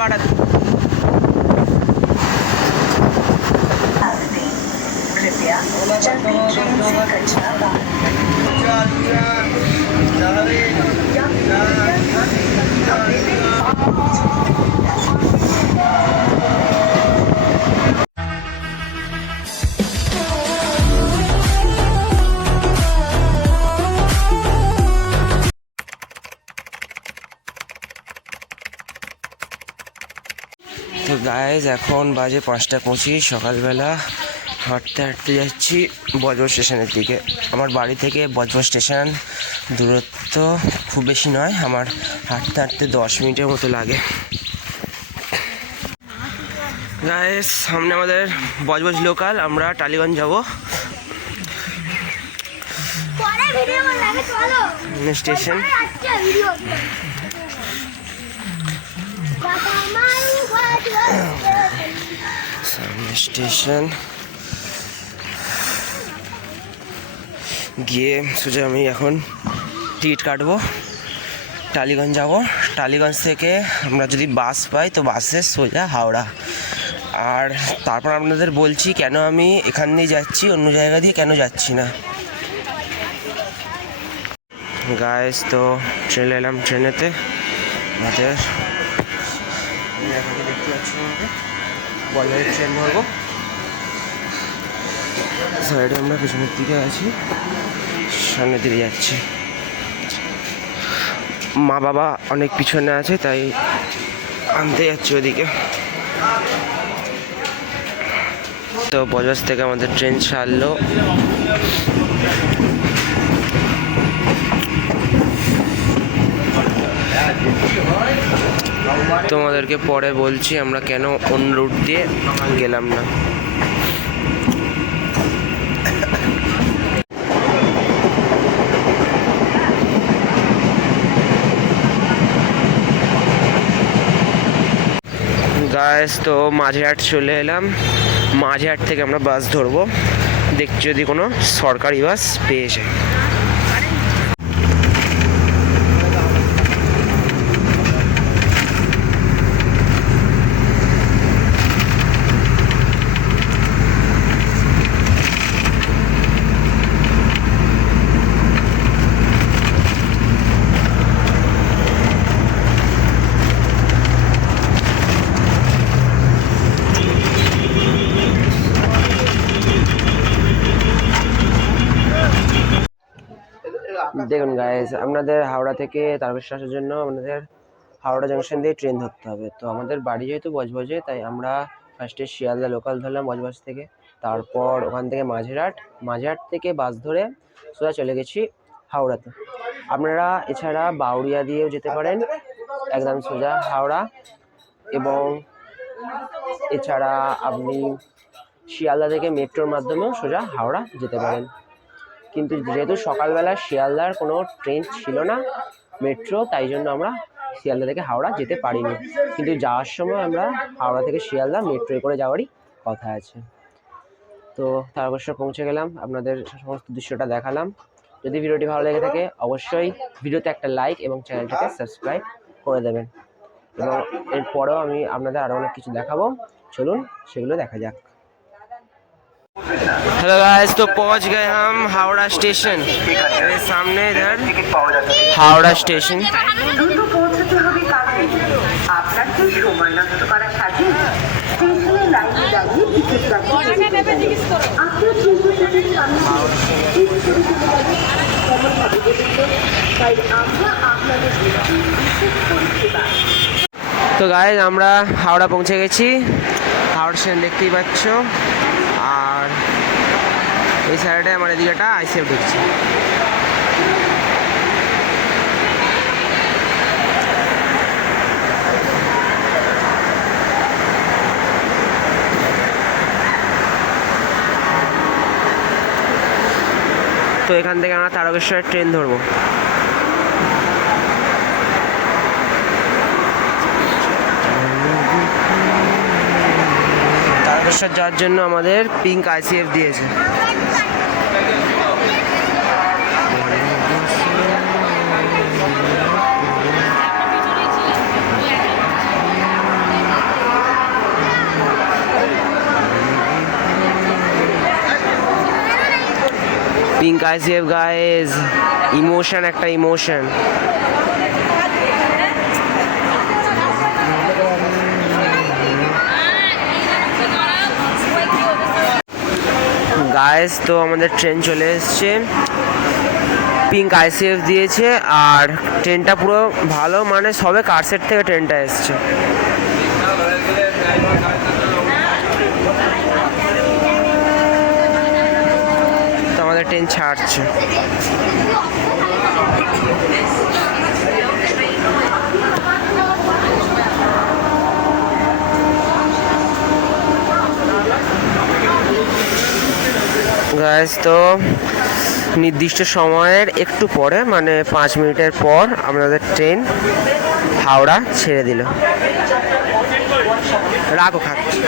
বাড়া দে। তো গাইজ এখন বাজে 5:25 সকালবেলা। হাঁটতে হাঁটতে যাচ্ছি বজবজ স্টেশনের দিকে। আমার বাড়ি থেকে বজবজ স্টেশন দূরত্ব খুব বেশি নয়, আমার হাঁটতে হাঁটতে 10 মিনিটের মতো লাগে। গাইজ সামনে আমাদের বজবজ লোকাল, আমরা টালিগঞ্জ যাব স্টেশন। সামনে স্টেশন গিয়ে সোজা আমি এখন টিকিট কাটবো, টালিগঞ্জ যাব। টালিগঞ্জ থেকে আমরা যদি বাস পাই তো বাসে সোজা হাওড়া। আর তারপর আপনাদের বলছি কেন আমি এখান দিয়ে যাচ্ছি, অন্য জায়গা দিয়ে কেন যাচ্ছি না। গাইস তো চলে এলাম ট্রেনেতে। আমাদের দেখতে পাচ্ছি বলবাড়ির ট্রেন ধরবো। সাইডে আমরা পেছনের দিকে আছি, সামনের দিকে যাচ্ছি। মা বাবা অনেক পিছনে আছে তাই আনতে যাচ্ছি ওদিকে। তো বজবজ থেকে আমাদের ট্রেন ছাড়লো। তোমাদেরকে পরে বলছি আমরা কেন অন্য রুট দিয়ে গেলাম না। গাইস তো মাঝেরহাট চলে এলাম। মাঝেরহাট থেকে আমরা বাস ধরবো, দেখছি যদি কোনো সরকারি বাস পেয়ে যায়। দেখুন গাইজ, আপনাদের হাওড়া থেকে তারকেশ্বর আসার জন্য আমাদের হাওড়া জাংশন দিয়ে ট্রেন ধরতে হবে। তো আমাদের বাড়ি যেহেতু বজবজে তাই আমরা ফার্স্টে শিয়ালদা লোকাল ধরলাম বজবজ থেকে, তারপর ওখান থেকে মাঝেরহাট থেকে বাস ধরে সোজা চলে গেছি হাওড়াতে। আপনারা এছাড়া বাউরিয়া দিয়েও যেতে পারেন একদম সোজা হাওড়া, এবং এছাড়া আপনি শিয়ালদা থেকে মেট্রোর মাধ্যমেও সোজা হাওড়া যেতে পারেন। কিন্তু যেহেতু সকালবেলা শিয়ালদার কোনো ট্রেন ছিল না মেট্রো, তাই জন্য আমরা শিয়ালদা থেকে হাওড়া যেতে পারিনি। কিন্তু যাওয়ার সময় আমরা হাওড়া থেকে শিয়ালদা মেট্রোয় করে যাওয়ারই কথা আছে। তো তারকেশ্বর পৌঁছে গেলাম, আপনাদের সমস্ত দৃশ্যটা দেখালাম। যদি ভিডিওটি ভালো লেগে থাকে অবশ্যই ভিডিওতে একটা লাইক এবং চ্যানেলটাকে সাবস্ক্রাইব করে দেবেন। এবং এরপরেও আমি আপনাদের আরও অনেক কিছু দেখাবো, চলুন সেগুলো দেখা যাক। हेलो गाइस, तो पहुंच गए हम हावड़ा स्टेशन। मेरे सामने इधर हावड़ा स्टेशन। তো গাইস আমরা হাওড়া পৌঁছে গেছি। হাওড়া স্টেশন দেখতেই পাচ্ছ, আর এই সাইডে আমার এদিকেটা আইসিএফ ঢুকছে। তো এখান থেকে আমরা তারকেশ্বরের ট্রেন ধরবো। তারকেশ্বর যাওয়ার জন্য আমাদের পিঙ্ক আইসিএফ দিয়েছে। পিঙ্ক আইসিএফ গাইস, ইমোশন, একটা ইমোশন। গাইস তো আমাদের ট্রেন চলে এসছে, পিঙ্ক আইসিএফ দিয়েছে, আর ট্রেনটা পুরো ভালো, মানে সবে কারসেট থেকে ট্রেনটা এসছে। তো আমাদের ট্রেন ছাড়ছে। গাইস তো নির্দিষ্ট সময়ের একটু পরে, মানে 5 মিনিটের পর আমাদের ট্রেন হাওড়া ছেড়ে দিল। রাগও খাচ্ছি।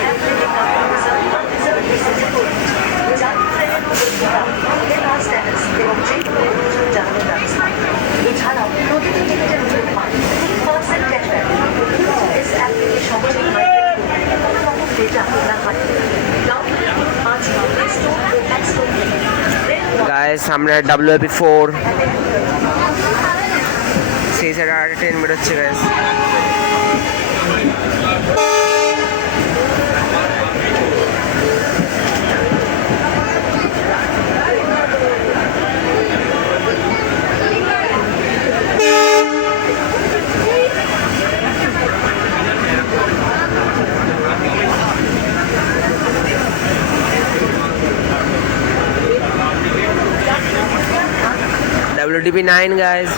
গাইস সামনে WIP4 সেই সাইডে আর ট্রেন বেরোচ্ছে guys. WDP9 guys.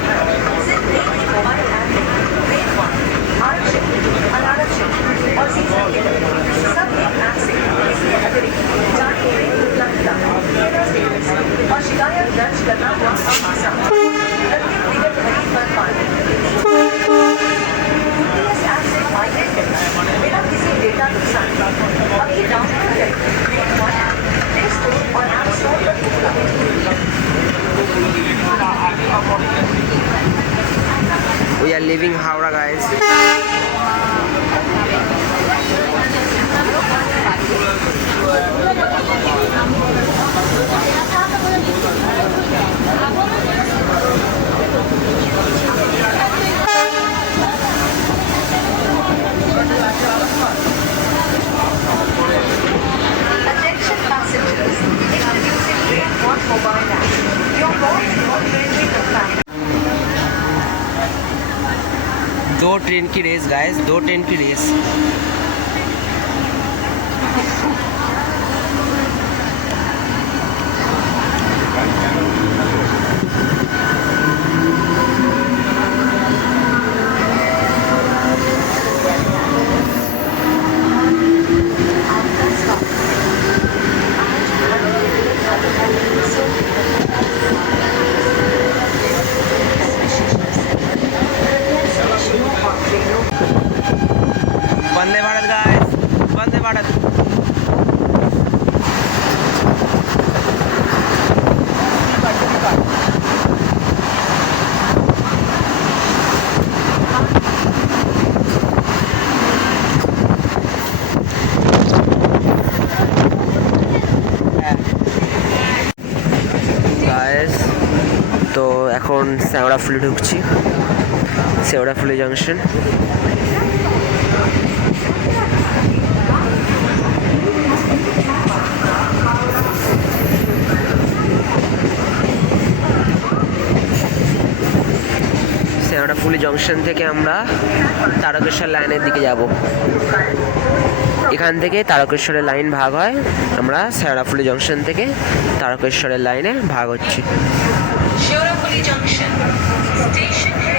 We are leaving Howrah guys. Attention passengers, introducing Train 1 mobile app. Your call is not ready to time. दो ट्रेन की रेस गाइस, 2 ट्रेन की race. Vande Bharat guys, Vande Bharat. Guys তো এখন শেওড়াফুলি ঢুকছি, শেওড়াফুলি জাংশন। শেওড়াফুলি জংশন থেকে আমরা তারকেশ্বর লাইনের দিকে যাব। এখান থেকে তারকেশ্বরের লাইন ভাগ হয়, আমরা শেওড়াফুলি জংশন থেকে তারকেশ্বরের লাইনে ভাগ হচ্ছি। Shorafuli Junction, station है।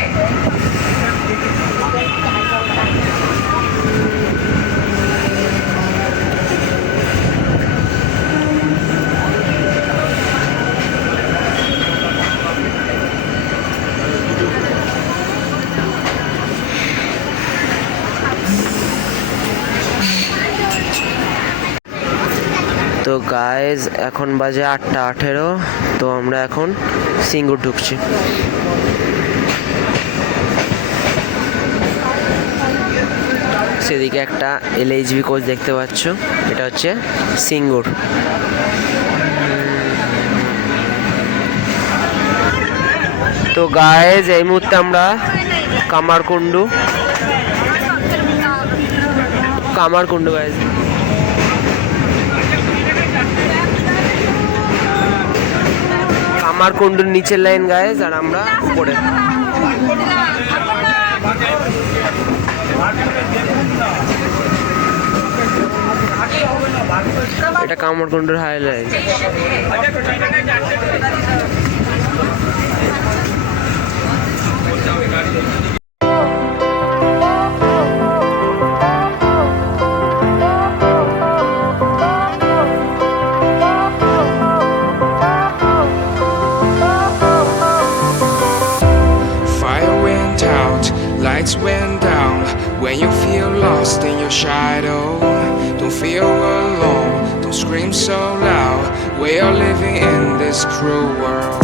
তো গাইজ এখন বাজে 8:18। তো আমরা এখন সিঙ্গুর ঢুকছি। সেদিকে একটা LHB কোচ দেখতে পাচ্ছ, এটা হচ্ছে সিঙ্গুর। তো গাইজ এই মুহূর্তে আমরা কামারকুন্ডু গাইজ, কামারকুন্ডুর নিচের লাইন গাইজ, আর আমরা উপরে। এটা কামারকুন্ডুর highlight. Fire went out, lights went down. When you feel lost in your shadow, don't feel alone, don't scream so loud. We are living in this cruel world.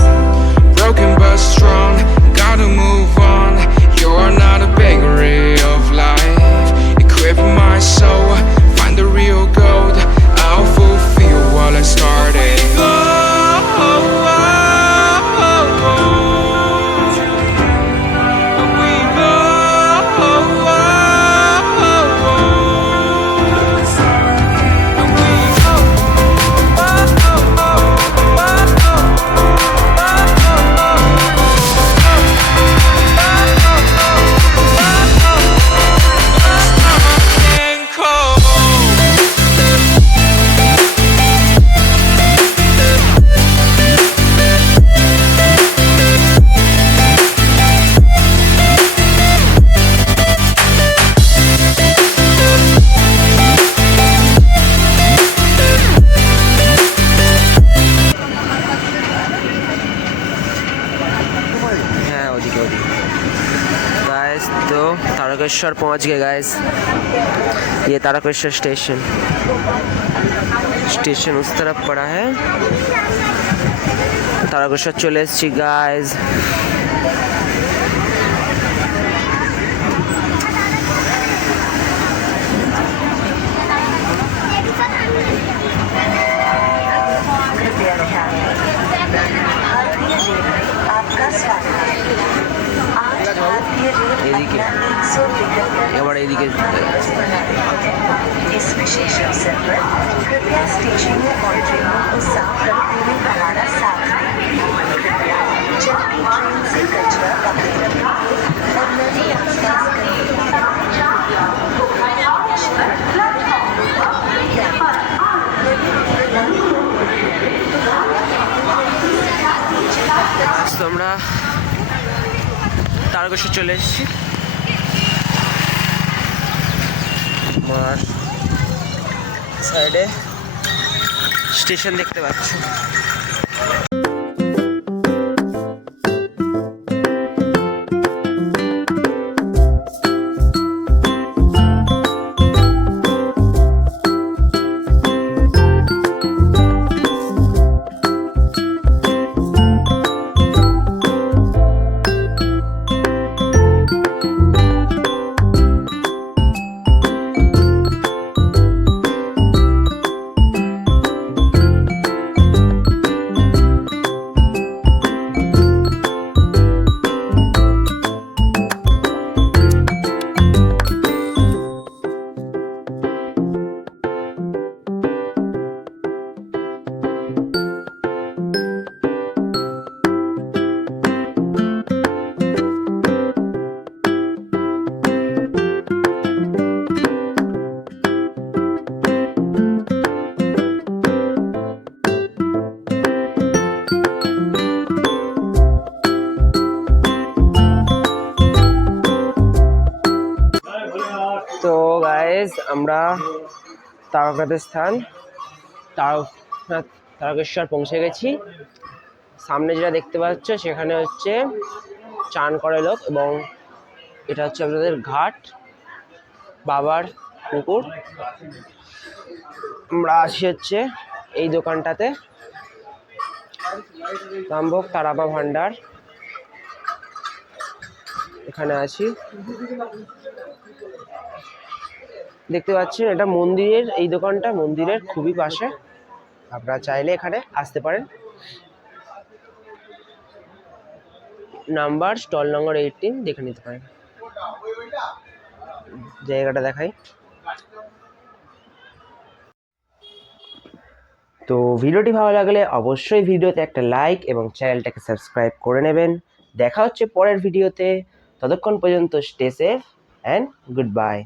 Broken but strong, gotta move on. You're not a bakery of life. Equip my soul, find the real gold. I'll fulfill what I started. হ্যাঁ ওদিকে guys. तो तारकेश्वर पहुंच गए guys. ये Tarkeshwar station उस तरफ पड़ा है। तारकेश्वर चले एसेছি गाइस। आपका स्वागत है। आज भारतीय रेल এদিকে এবার এদিকে इस विशेष अवसर पर कृपया स्टेशनों और ट्रेनों को साफ रखते हुए हमारा साथ दें। कृपया जब भी ट्रेन से कचरा बाहर रखें और नदी आसपास আমরা তারকেশ্বর চলে এসেছি। আমার সাইডে স্টেশন দেখতে পাচ্ছ। তো গাইস আমরা তারকাদের স্থান তারকেশ্বর পৌঁছে গেছি। সামনে যেটা দেখতে পাচ্ছ সেখানে হচ্ছে চান করে লোক, এবং এটা হচ্ছে আপনাদের ঘাট, বাবার পুকুর। আমরা আসি হচ্ছে এই দোকানটাতে, রামভোগ তারাপা ভান্ডার, এখানে আছি। দেখতে পাচ্ছেন এটা মন্দিরের, এই দোকানটা মন্দিরের খুবই পাশে, আপনারা চাইলে এখানে আসতে পারেন। নাম্বার স্টল নম্বর 18 দেখে নিতে পারেন। জায়গাটা দেখাই। তো ভিডিওটি ভালো লাগলে অবশ্যই ভিডিওতে একটা লাইক এবং চ্যানেলটাকে সাবস্ক্রাইব করে নেবেন। দেখা হচ্ছে পরের ভিডিওতে, ততক্ষণ পর্যন্ত stay safe and good bye.